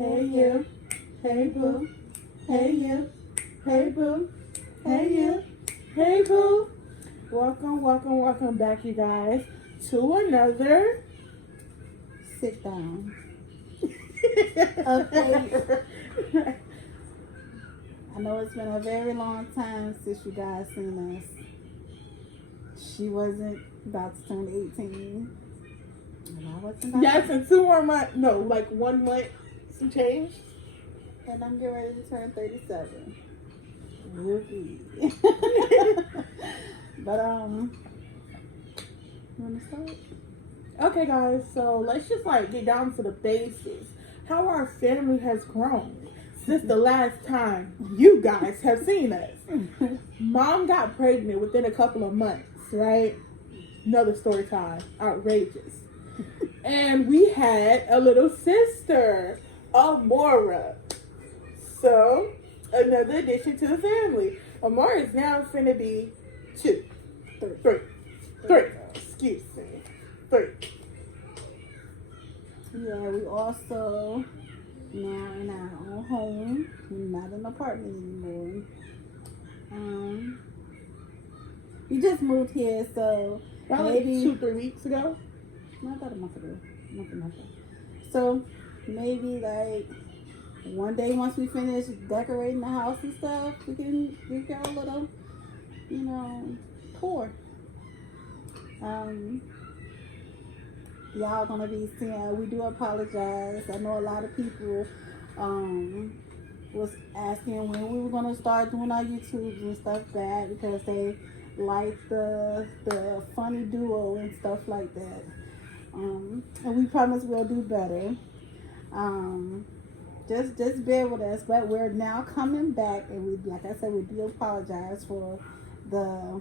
Hey you. Hey boo. Hey you. Hey boo. Hey you. Hey boo. Welcome back, you guys, to another Sit down. Okay. I know it's been a very long time since you guys seen us. She wasn't about to turn 18. And I wasn't about Yes, to. in 2 more months. No, like 1 month, some change. And I'm getting ready to turn 37. Whoopee. But, you want to start? Okay, guys, so let's just get down to the basics. How our family has grown since the last time you guys have seen us. Mom got pregnant within a couple of months, right? Another story time. Outrageous. And we had a little sister, Amora. So, another addition to the family. Amora is now finna be 2. 3. Excuse me. 3. Yeah, we also now in our own home. We're not in an apartment anymore. We just moved here, so About maybe 2-3 weeks ago. not about a month ago. So maybe one day once we finish decorating the house and stuff, we can give y'all a little, tour. Y'all gonna be seeing. We do apologize. I know a lot of people was asking when we were gonna start doing our YouTubes and stuff back because they like the funny duo and stuff like that. And we promise we'll do better. Just bear with us, but we're now coming back, and we, like I said, we do apologize for the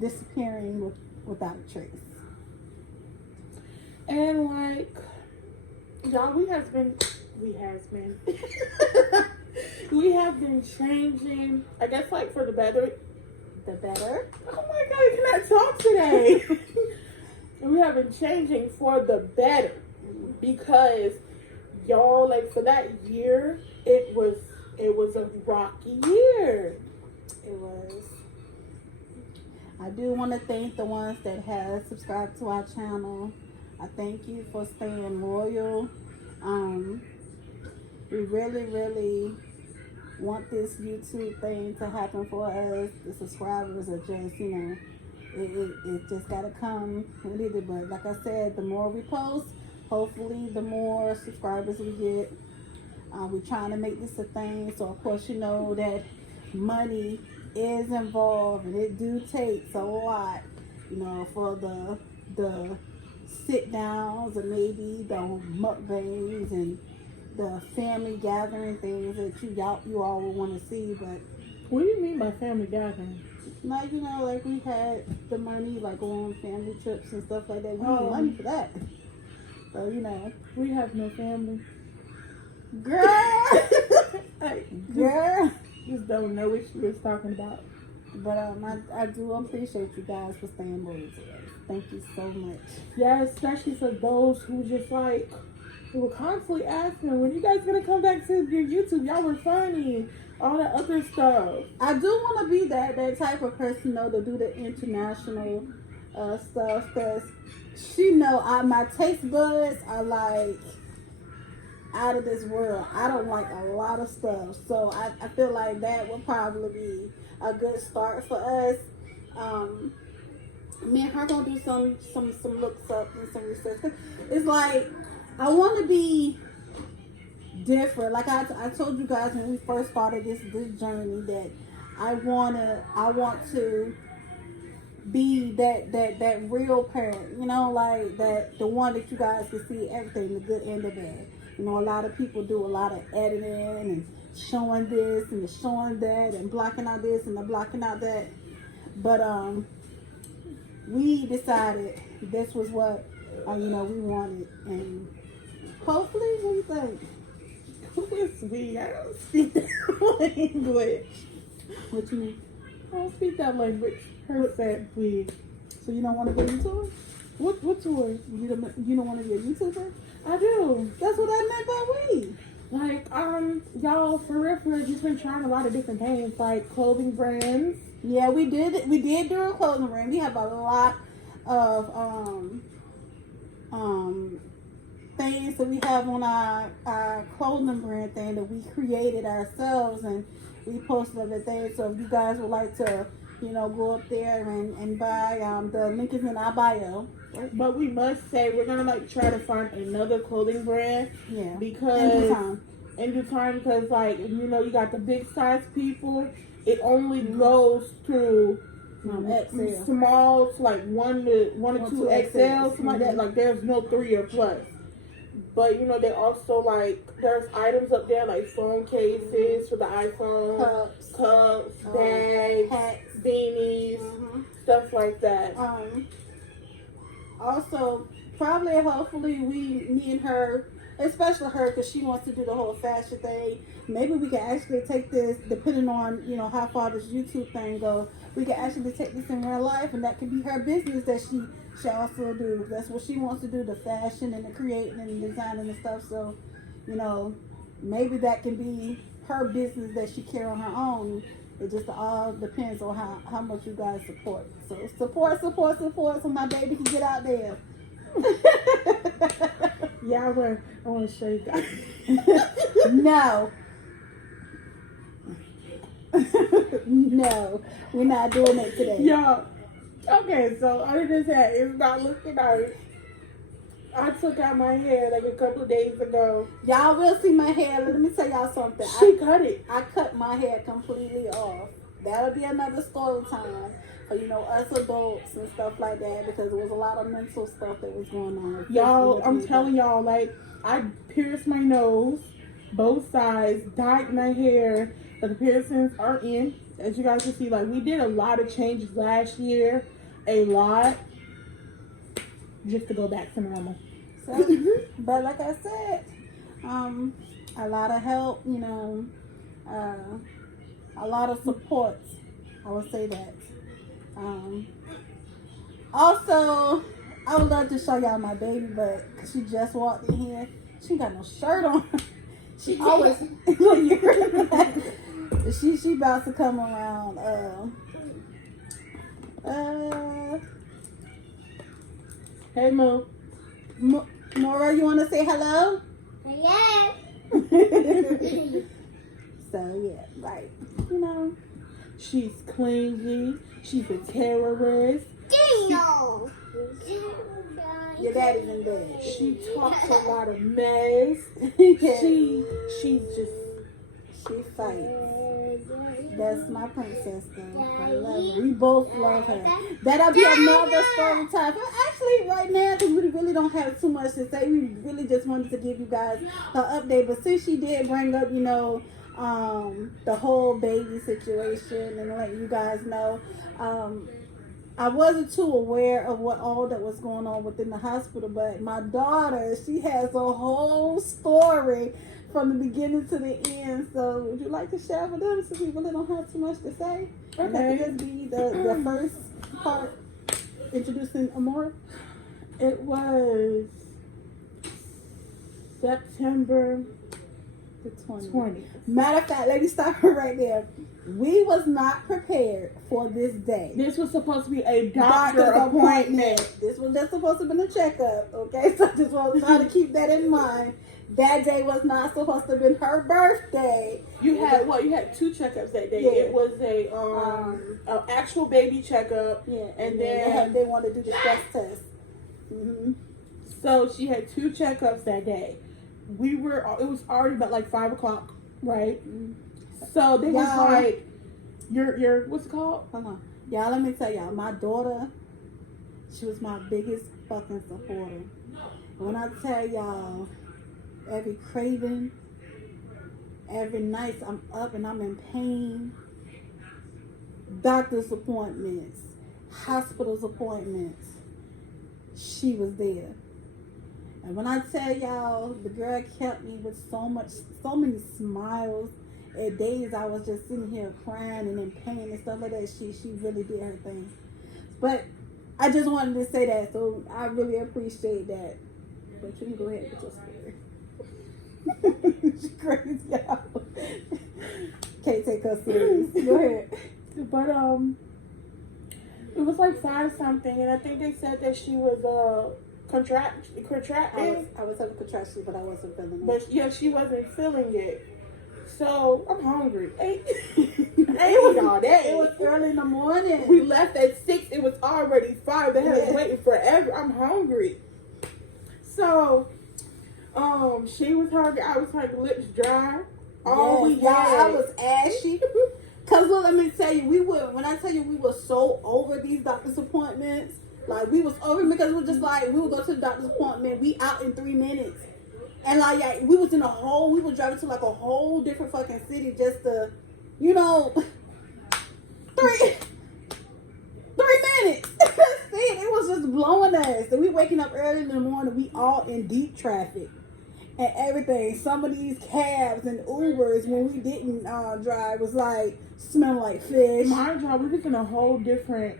disappearing without a trace. And y'all, we have been we have been changing, I guess, for the better. The better? Oh my God, I cannot talk today. We have been changing for the better because y'all, for that year, it was a rocky year. It was. I do want to thank the ones that have subscribed to our channel. I thank you for staying loyal. We really, really want this YouTube thing to happen for us. The subscribers are just, it just gotta come with it. But like I said, the more we post, hopefully the more subscribers we get. We're trying to make this a thing. So of course, that money is involved, and it do takes a lot, for the sit downs and maybe the mukbangs and the family gathering things that you all will want to see. But what do you mean by family gathering? We had the money, on family trips and stuff like that. We need money for that. So, we have no family. Girl! Girl! Just don't know what she was talking about. But I do appreciate you guys for staying loyal to us. Thank you so much. Yeah, especially for those who just who were constantly asking, when you guys gonna come back to your YouTube? Y'all were funny. All that other stuff. I do want to be that type of person, to do the international stuff, because my taste buds are out of this world. I don't like a lot of stuff, so I feel like that would probably be a good start for us. Me and her gonna do some looks up and some research. It's I want to be different. I told you guys when we first started this journey that I want to be that real parent, that the one that you guys can see everything, the good and the bad. A lot of people do a lot of editing and showing this and showing that and blocking out this and blocking out that. But we decided this was what we wanted, and hopefully, what do you think? Who is we? I don't speak that language. What you mean? I don't speak that language. Her said we. So you don't want to get into it? What tour? You don't want to be a YouTuber? I do. That's what I meant by we. Like, y'all, for real, just been trying a lot of different things, like clothing brands. Yeah, we did do a clothing brand. We have a lot of things that we have on our clothing brand thing that we created ourselves, and we posted everything. So if you guys would like to, go up there and buy, the link is in our bio. But we must say we're gonna like try to find another clothing brand. Yeah. Because in due time, because like you got the big size people. It only goes to XL. small to like one to two XL, something like that. Like there's no 3 or plus. But they also like there's items up there like phone cases for the iPhone, cups, bags, hats, beanies, stuff like that. Also, probably, hopefully, me and her, especially her, because she wants to do the whole fashion thing. Maybe we can actually take this, depending on how far this YouTube thing goes. We can actually take this in real life, and that could be her business that she also do. That's what she wants to do, the fashion and the creating and the designing and stuff. So, maybe that can be her business that she carry on her own. It just all depends on how much you guys support. So support, so my baby can get out there. Yeah, I want to show you guys. No. No, we're not doing it today. Yo, okay, so other than that, it's not looking nice. I took out my hair like a couple of days ago. Y'all will see my hair. Let me tell y'all something. She cut it. I cut my hair completely off. That'll be another story time for us adults and stuff like that, because there was a lot of mental stuff that was going on. Y'all, I'm telling y'all, like I pierced my nose, both sides, dyed my hair, but the piercings are in. As you guys can see, like we did a lot of changes last year, a lot, just to go back to normal. So, but like I said, a lot of help, a lot of support. I would say that. Also, I would love to show y'all my baby, but she just walked in here. She ain't got no shirt on. She always she about to come around. Hey, Mo. Nora, you want to say hello? Yeah. So yeah, right. She's clingy. She's a terrorist. Dino. Your daddy's in bed. She talks a lot of mess. Yeah. She's just. She fights. That's my princess, though. I love her. We both love her. That'll be another story time. But actually, right now, because we really don't have too much to say, we really just wanted to give you guys an update. But since she did bring up, the whole baby situation and let you guys know, I wasn't too aware of what all that was going on within the hospital. But my daughter, she has a whole story from the beginning to the end. So would you like to share with them, since we really don't have too much to say? And that could just be the first part, introducing Amora. It was September The 20th. 20th. Matter of fact, let me stop her right there. We was not prepared for this day. This was supposed to be a doctor appointment. This was just supposed to be a checkup, okay? So just want to try to keep that in mind. That day was not supposed to have been her birthday. You had 2 checkups that day. Yeah. It was a actual baby checkup. Yeah, and then they wanted to do the stress test. So she had 2 checkups that day. It was already about like 5 o'clock, right? So they was like, your what's it called? Hold on. Y'all, let me tell y'all, my daughter, she was my biggest fucking supporter. When I tell y'all, every craving, every night I'm up and I'm in pain, doctor's appointments, hospital's appointments, she was there. And when I tell y'all, the girl kept me with so many smiles. At days I was just sitting here crying and in pain and stuff like that. She really did her thing. But I just wanted to say that, so I really appreciate that. But you can go ahead with your story. She's crazy, y'all. Can't take her serious. Go ahead. But it was like 5 something, and I think they said that she was contracting. I was having contractions, but I wasn't feeling it. But yeah, she wasn't feeling it. So I'm hungry. I ain't all day. It was early in the morning. We left at 6. It was already 5. They had us waiting forever. I'm hungry. So, she was hungry. I was hungry. Lips dry. All we yeah, had. I was ashy. Cause look, let me tell you, when I tell you we were so over these doctor's appointments, like we was over because we were just like, we would go to the doctor's appointment, we out in 3 minutes. And like, yeah, we were driving to like a whole different fucking city just to, 3 minutes. That's it. It was just blowing us. And we waking up early in the morning, we all in deep traffic. And everything. Some of these cabs and Ubers, when we didn't drive, was like smelling like fish. Mind you, we was in a whole different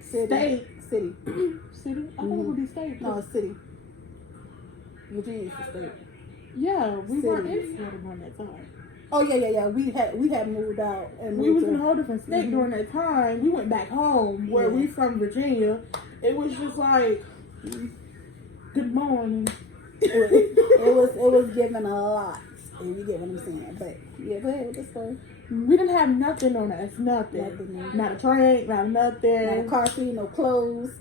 City. City? I thought it would be state. No, city. Virginia's the state. Yeah, we City. weren't in Florida during that time. Oh yeah. We had moved out and We moved was in a to, whole different state during that time. We went back home where we from Virginia. It was just like, good morning. it was given a lot. If you get what I'm saying. But yeah, go ahead with the story. We didn't have nothing on us. Nothing. Not a drink, not nothing. Not a car seat, no clothes.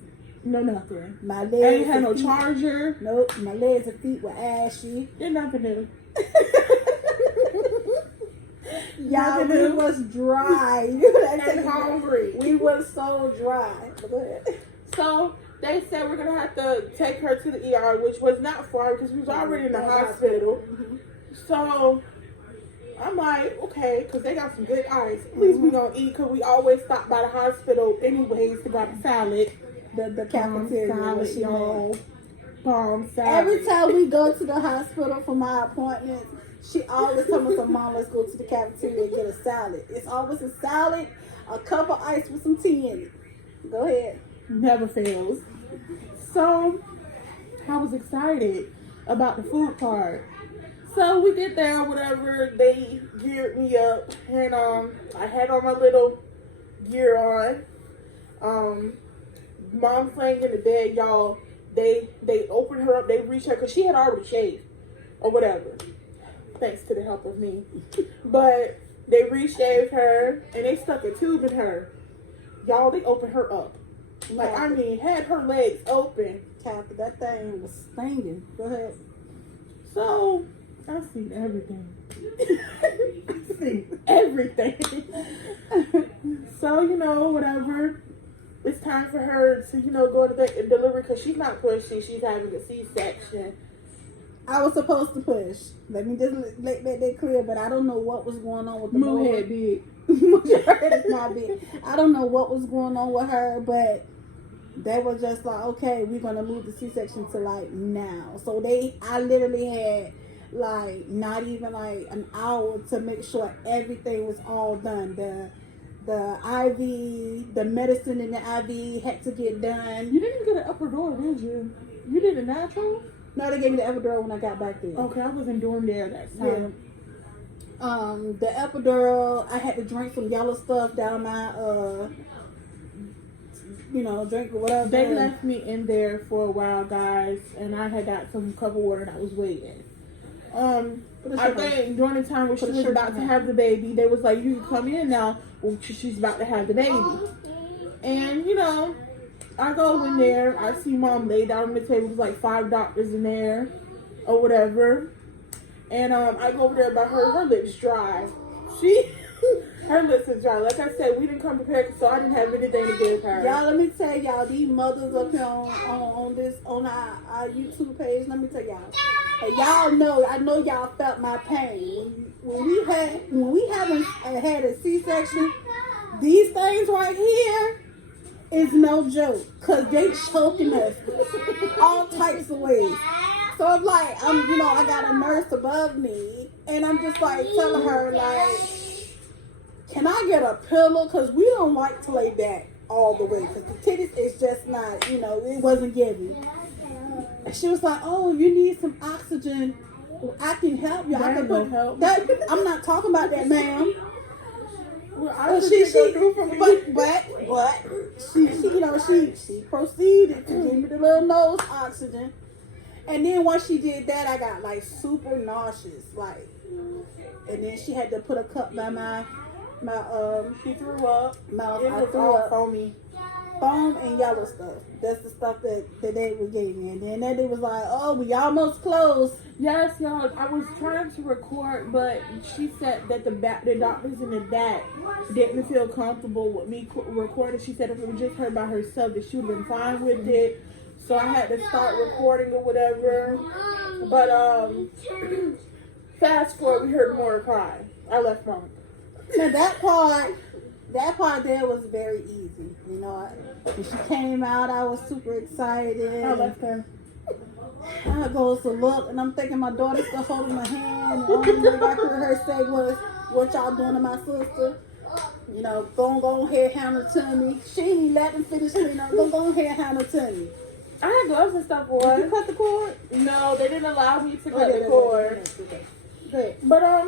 No nothing. My I legs ain't had and no feet- charger. Nope. My legs and feet were ashy. Did nothing new. Y'all, Nothing we new. was dry. And hungry. We was so dry. But go ahead. So they said we're gonna have to take her to the ER, which was not far because we was already in the hospital. So I'm like, okay, because they got some good ice. At least we gonna eat because we always stop by the hospital anyways to grab a salad. The cafeteria. Salad, she y'all. Bomb salad. Every time we go to the hospital for my appointments, she always tells us, Mom, let's go to the cafeteria and get a salad. It's always a salad, a cup of ice with some tea in it. Go ahead. Never fails. So I was excited about the food part. So we get there, whatever. They geared me up, and I had on my little gear on. Mom's laying in the bed, y'all. They opened her up. They reached her because she had already shaved or whatever. Thanks to the help of me. But they reshaved her and they stuck a tube in her. Y'all, they opened her up. Like, I mean, had her legs open. Kathy, that thing was stinging. Go ahead. So, I seen everything. I seen everything. So, whatever. It's time for her to, go to the delivery because she's not pushing. She's having a C-section. I was supposed to push. Let me just make that clear, but I don't know what was going on with the Moo boy. head big. Her head is not big. I don't know what was going on with her, but they were just like, okay, we're gonna move the C-section to like now. So I literally had like not even like an hour to make sure everything was all done. The IV, the medicine in the IV had to get done. You didn't get an upper door, did you? You did a natural? No, they gave me the epidural when I got back there. Okay, I wasn't doing there that time. The epidural, I had to drink some yellow stuff down my drink or whatever. They left me in there for a while, guys, and I had got some cup of water and I was waiting. I think during the time when she was about to have the baby, they was like, you can come in now. Well, she's about to have the baby. And, I go in there. I see Mom lay down on the table. There's like 5 doctors in there or whatever. And I go over there by her. Her lips dry. Her lips is dry. Like I said, we didn't come prepared, so I didn't have anything to give her. Y'all, let me tell y'all, these mothers up here on our YouTube page, let me tell y'all. And y'all know, I know y'all felt my pain. When we haven't had a C-section, these things right here is no joke. Cause they choking us all types of ways. So I'm like, I got a nurse above me, and I'm just like telling her like, can I get a pillow? Cause we don't like to lay back all the way. Cause the titties is just not, it wasn't giving. And she was like, oh, you need some oxygen. I can help you. I That can will put help. that. I'm not talking about that, ma'am. Well, I But don't think she, go through for me. but she proceeded to give me the little nose oxygen, and then once she did that, I got like super nauseous, like, and then she had to put a cup by my She threw up. mouth. It I was threw all up foamy. foam and yellow stuff. That's the stuff that they gave me, and then that they was like, oh, we almost closed. Yes, y'all. I was trying to record, but she said that the doctors in the back didn't feel comfortable with me recording. She said if it was just her by herself, that she would have been fine with it. So I had to start recording or whatever. But fast forward, we heard more cry. I left mom. Now that part there was very easy. You know, when she came out, I was super excited. I left her. I goes to look, and I'm thinking my daughter's still holding my hand. And the only thing I heard her say was, "What y'all doing to my sister? You know, go ahead, hand her to me." She ain't let them finish cleaning up. Go ahead, hand her to me. I had gloves and stuff Did you on. cut the cord? No, they didn't allow me to cut the cord. Good. But I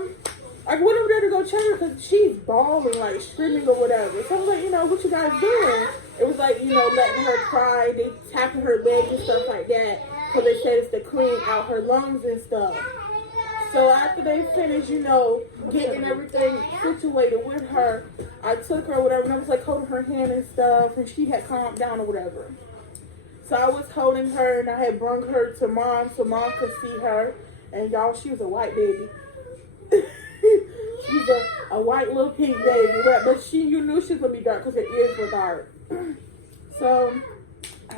went over there to go check her because she's bawling, like screaming or whatever. So I was like, you know, what you guys doing? It was like, you know, letting her cry. They tapping her legs and stuff like that. So they said it's to clean out her lungs and stuff. So after they finished, you know, getting everything situated with her, I took her or whatever, and I was like holding her hand and stuff, and she had calmed down or whatever. So I was holding her, and I had brung her to mom so mom could see her. And y'all, she was a white baby. She's a white little pink baby, but you knew she was gonna be dark because her ears were dark. So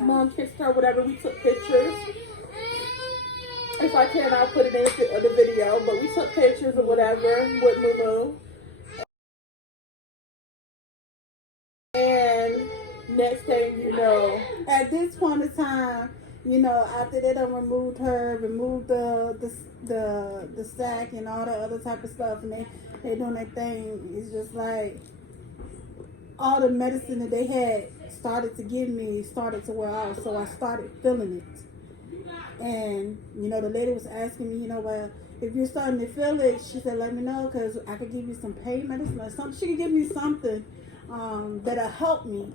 mom kissed her, whatever. We took pictures. If I can, I'll put it in the video. But we took pictures or whatever with Moo. And next thing you know, At this point in time, you know, after they done removed the sack and all the other type of stuff, and they doing their thing, it's just like all the medicine that they had started to give me started to wear off, so I started feeling it. And you know, the lady was asking me, you know, well, if you're starting to feel it, she said, let me know, because I could give you some pain medicine or something. She could give me something that'll help me.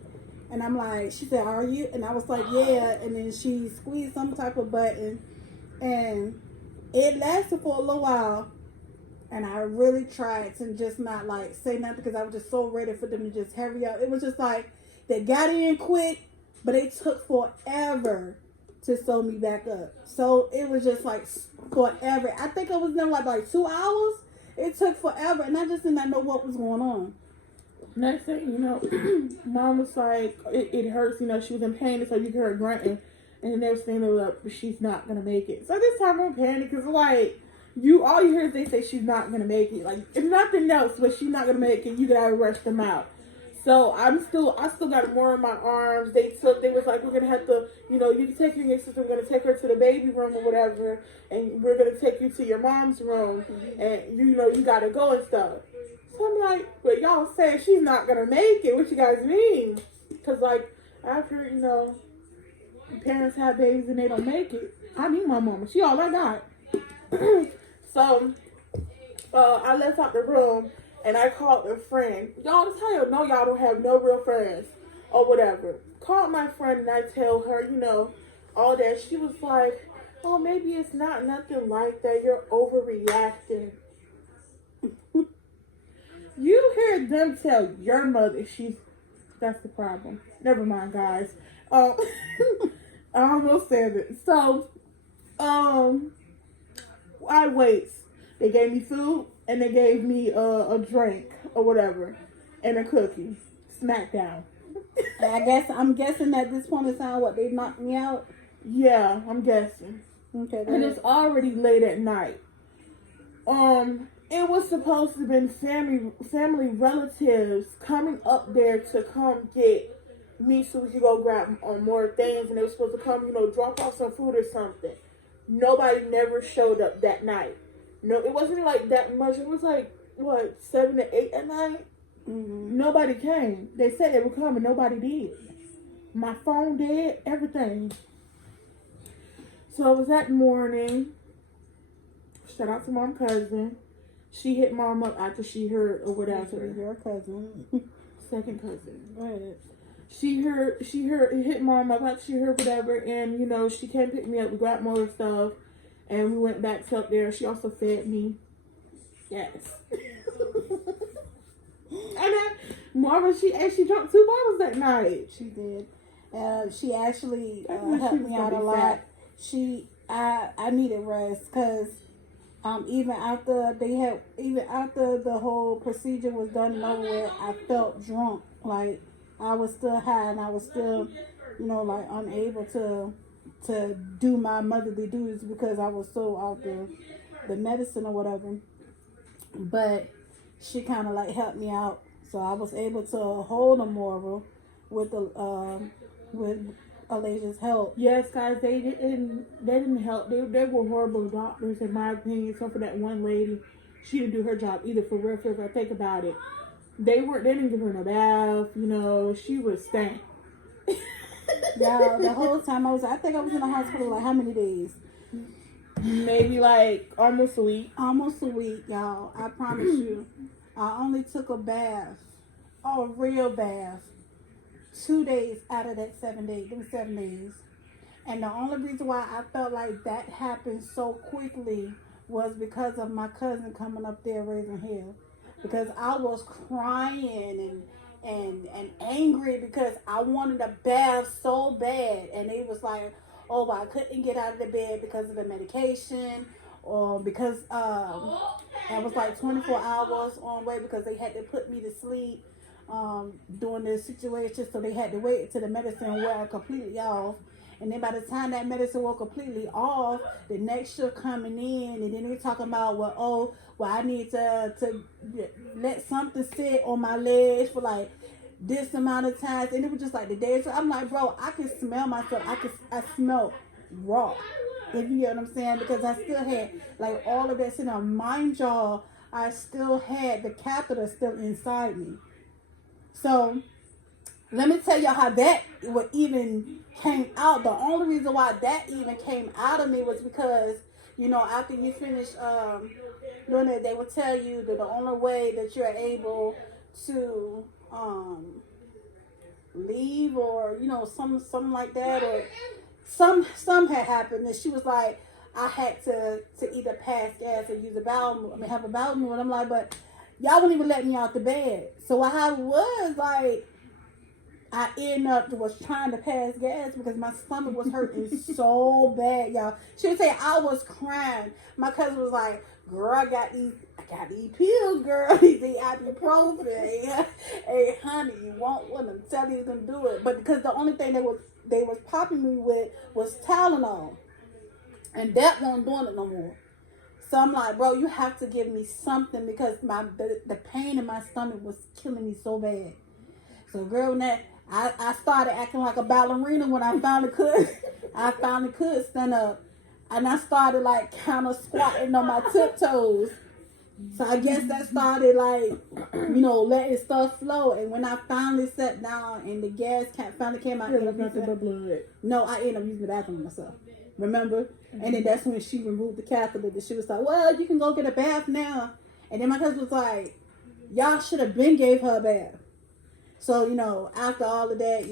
And I'm like, she said, are you? And I was like, yeah. And then she squeezed some type of button, and it lasted for a little while. And I really tried to just not like say nothing, because I was just so ready for them to just hurry up. It was just like they got in quick, but it took forever to sew me back up. So it was just like forever. I think I was there like 2 hours. It took forever, and I just did not know what was going on. next thing you know, mom was like, it hurts, you know, she was in pain, so you hear her grunting. And the next thing they were like, she's not gonna make it. So this time I'm panicking, because like, all you hear is they say she's not gonna make it. Like, if nothing else, but she's not gonna make it, you gotta rush them out. So I still got more in my arms. They was like, we're gonna have to, you know, you can take your sister, we're gonna take her to the baby room or whatever, and we're gonna take you to your mom's room, and you know, you gotta go and stuff. So I'm like, but y'all saying she's not gonna make it, what you guys mean? Because like, after, you know, parents have babies and they don't make it, I need my mama, she all I got. So I left out the room, and I called a friend. Y'all, that's how you know y'all don't have no real friends or whatever. Called my friend, and I tell her, you know, all that. She was like, oh, maybe it's not nothing like that. You're overreacting. You hear them tell your mother that's the problem. Never mind, guys. I almost said it. So, I wait. They gave me food, and they gave me a drink or whatever, and a cookie. Smackdown. I'm guessing at this point in time, what, they knocked me out? Yeah, I'm guessing. Okay. And it's already late at night. It was supposed to have been family relatives coming up there to come get me so we could go grab more things, and they were supposed to come, you know, drop off some food or something. Nobody never showed up that night. No, it wasn't like that much. It was like, what, 7 to 8 at night? Mm-hmm. Nobody came. They said they would come, and nobody did. My phone did, everything. So it was that morning. Shout out to Mom cousin. She hit Mom up after she heard or whatever. Your cousin. Second cousin. Go ahead. She heard it hit Mom up after she heard whatever, and she came pick me up. We got more stuff, and we went back to up there. She also fed me. Yes. And then Marva, she drank 2 bottles that night. She did. She actually I knew helped she was me gonna out a be lot. fat. I needed rest because even after the whole procedure was done and over with, I felt drunk. Like I was still high and I was still, like unable to do my motherly duties because I was so out the medicine or whatever. But she kind of like helped me out, so I was able to hold a moral with Alaja's help. Yes, guys, they didn't help. They were horrible doctors, in my opinion. Except for that one lady, she didn't do her job either. For real, if I think about it, they didn't give her no bath. She was stank. Yeah, the whole time I think I was in the hospital like how many days? Maybe like almost a week. Almost a week, y'all. I promise you. I only took a bath, a real bath, 2 days out of that 7 days. Them 7 days. And the only reason why I felt like that happened so quickly was because of my cousin coming up there raising hell. Because I was crying and angry because I wanted a bath so bad. And it was like, oh, I couldn't get out of the bed because of the medication, or because I was like 24 hours on way because they had to put me to sleep during this situation, so they had to wait till the medicine wore completely off. And then by the time that medicine wore completely off, the next shift coming in, and then they talking about, I need to let something sit on my legs for like this amount of times, and it was just like the day. So I'm like, bro, I can smell myself. I smell raw. If you get what I'm saying, because I still had like all of that sitting on. Mind y'all, I still had the catheter still inside me. So let me tell y'all how that what even came out. The only reason why that even came out of me was because after you finish doing it, they will tell you that the only way that you're able to leave or something like that, or some had happened, and she was like, I had to either pass gas or use a bowel, have a bowel movement. I'm like, but y'all wouldn't even let me out the bed. So I was like, I ended up was trying to pass gas because my stomach was hurting so bad, y'all. She would say I was crying. My cousin was like, girl, I got these pills, girl. These ibuprofen. Hey, honey, you want one? I'm telling you, gonna do it. But because the only thing they was popping me with was Tylenol, and that wasn't doing it no more. So I'm like, bro, you have to give me something because the pain in my stomach was killing me so bad. So, girl, I started acting like a ballerina when I finally could stand up. And I started like kind of squatting on my tiptoes. So I guess that started like, letting stuff flow. And when I finally sat down and the gas finally came out, blood. No, I ended up using the bathroom myself. Remember? Mm-hmm. And then that's when she removed the catheter. She was like, well, you can go get a bath now. And then my cousin was like, y'all should have been gave her a bath. So, after all of that,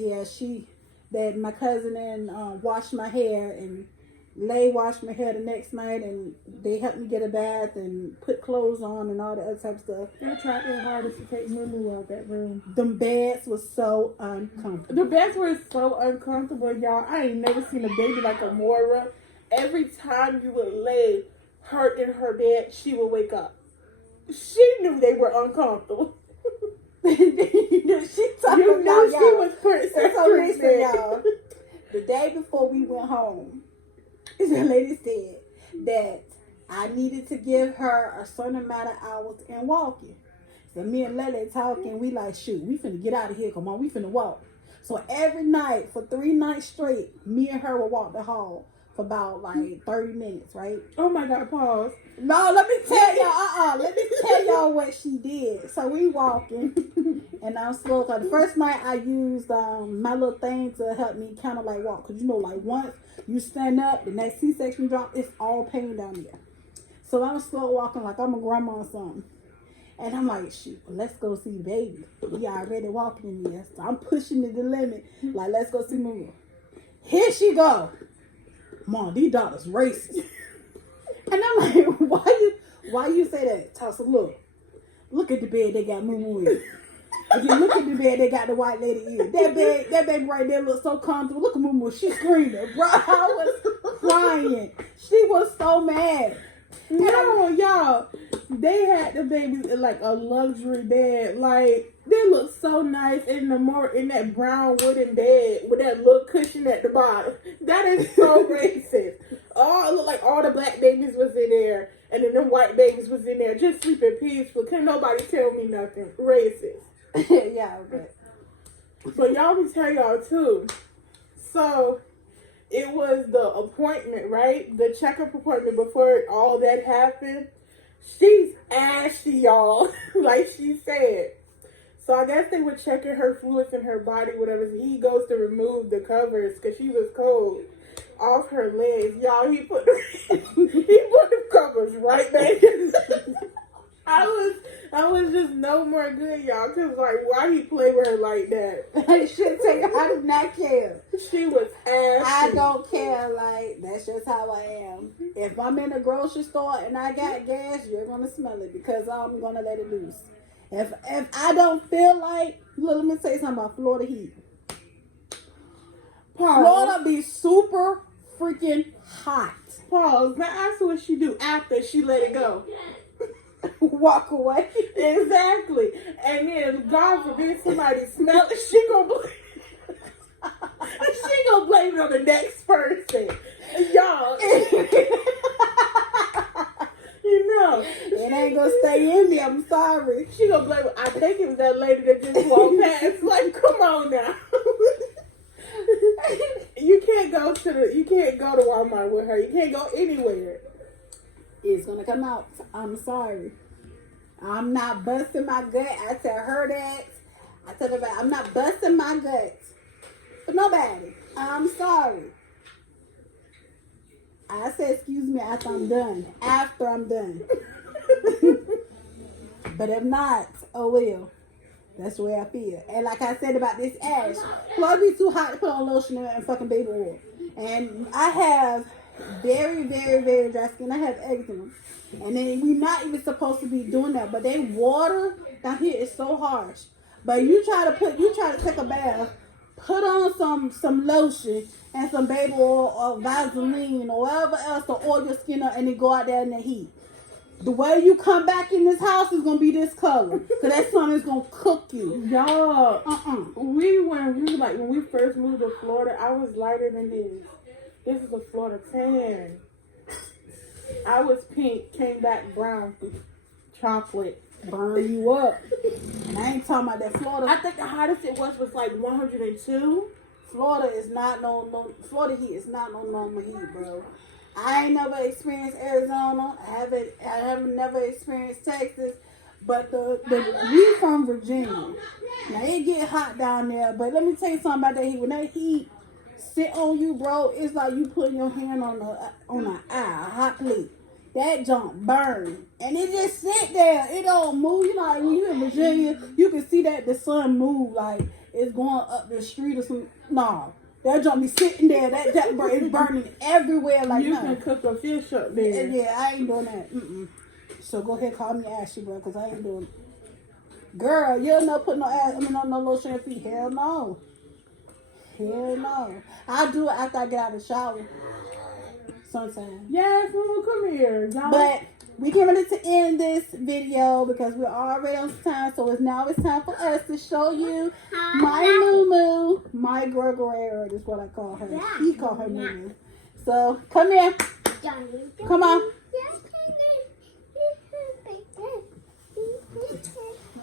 my cousin and washed my hair and washed my hair the next night, and they helped me get a bath and put clothes on and all the other type of stuff. I tried their hardest to take Moo out of that room. Them beds was so uncomfortable. The beds were so uncomfortable, y'all. I ain't never seen a baby like a Moira. Every time you would lay her in her bed, she would wake up. She knew they were uncomfortable. She was pretty. So listen, y'all. The day before we went home, the lady said that I needed to give her a certain amount of hours in walking. So me and Lele talking, we like, shoot, we finna get out of here. Come on, we finna walk. So every night for 3 nights straight, me and her would walk the hall for about like 30 minutes, right? Oh my God, pause. No, let me tell y'all, let me tell y'all what she did. So we walking, and I'm slow. So the first night I used my little thing to help me kind of like walk. Because like once you stand up, the next C-section drop, it's all pain down there. So I'm slow walking like I'm a grandma or something. And I'm like, shoot, let's go see the baby. We already walking in there. So I'm pushing it to the limit. Like, let's go see Mama. Here she go. Mom, these doctors racist. And I'm like, why you say that? Toss a look. Look at the bed they got Moo in. If you look at the bed, they got the white lady in. That baby right there looks so comfortable. Look at Moo. She screaming. Bro, I was crying. She was so mad. No, y'all, they had the babies in like a luxury bed. Like, they look so nice in that brown wooden bed with that little cushion at the bottom. That is so racist. Oh, it looked like all the black babies was in there, and then the white babies was in there just sleeping peaceful. Can't nobody tell me nothing. Racist. Yeah, okay. But y'all can tell y'all too. So it was the appointment, right? The checkup appointment before all that happened. She's ashy, y'all. Like she said. So I guess they were checking her fluids in her body, whatever. So he goes to remove the covers because she was cold off her legs. Y'all, he put the covers right back in. I was just no more good, y'all. Cause like, why he play with her like that? I should take. I do not care. She was ashy. I don't care. Like, that's just how I am. If I'm in a grocery store and I got gas, you're gonna smell it because I'm gonna let it loose. If I don't feel like, look, let me tell you something about Florida heat. Pause. Florida be super freaking hot. Pause. Now ask her what she do after she let it go. Walk away. Exactly. And then God forbid somebody smell it, she gonna blame it on the next person. Y'all. You know. It ain't gonna stay in me. I'm sorry. She gonna blame it. I think it was that lady that just walked past. Like, come on now. You can't go to Walmart with her. You can't go anywhere. It's gonna come out. I'm sorry. I'm not busting my gut. I tell her that. I tell her that I'm not busting my gut for nobody. I'm sorry. I said excuse me after I'm done. After I'm done. But if not, oh well. That's the way I feel. And like I said about this ash, Florida be too hot to put on lotion and fucking baby oil. And I have very, very, very dry skin. I have eczema. And then we're not even supposed to be doing that. But they water down here is so harsh. But you try to take a bath, put on some lotion and some baby oil or Vaseline or whatever else to oil your skin up and then go out there in the heat. The way you come back in this house is gonna be this color, cause that sun is gonna cook you. Y'all, when we first moved to Florida, I was lighter than this. This is a Florida tan. I was pink, came back brown, chocolate. Burn you up. And I ain't talking about that Florida. I think the hottest it was like 102. Florida is not Florida heat is not no normal heat, bro. I ain't never experienced Arizona. I haven't never experienced Texas. But we from Virginia. Now it get hot down there, but let me tell you something about that heat. When that heat sit on you, bro, it's like you putting your hand on an eye, a hot plate. That junk burn. And it just sit there. It don't move. You know, like when you in Virginia, you can see that the sun move like it's going up the street or something. No. That junk be sitting there. That is burning everywhere like you nothing. can cook a fish up there. Yeah, I ain't doing that. So go ahead, call me Ashley, bro, because I ain't doing it. Girl, you'll not put no lotion on your feet. Hell no. Hell no. I do it after I get out of the shower. Sometimes. Yes, Mama, come here. Y'all. But we getting ready to end this video because we're already on time. So it's time for us to show you my Moo, my Guerrero is what I call her. He call her Moo. So come here. Come on.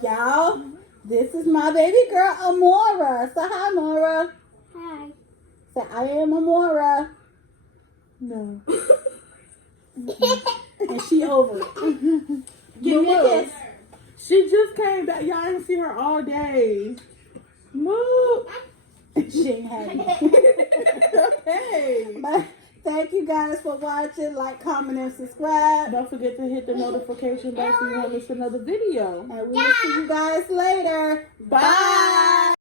Y'all, this is my baby girl, Amora. Say hi, Amora. Hi. Say, I am Amora. No. And she over it. Give me a kiss. She just came back. Y'all didn't see her all day. Moo. She ain't having it. Okay. But Thank you guys for watching. Like, comment, and subscribe. Don't forget to hit the notification bell so you won't miss another video. And we will see you guys later.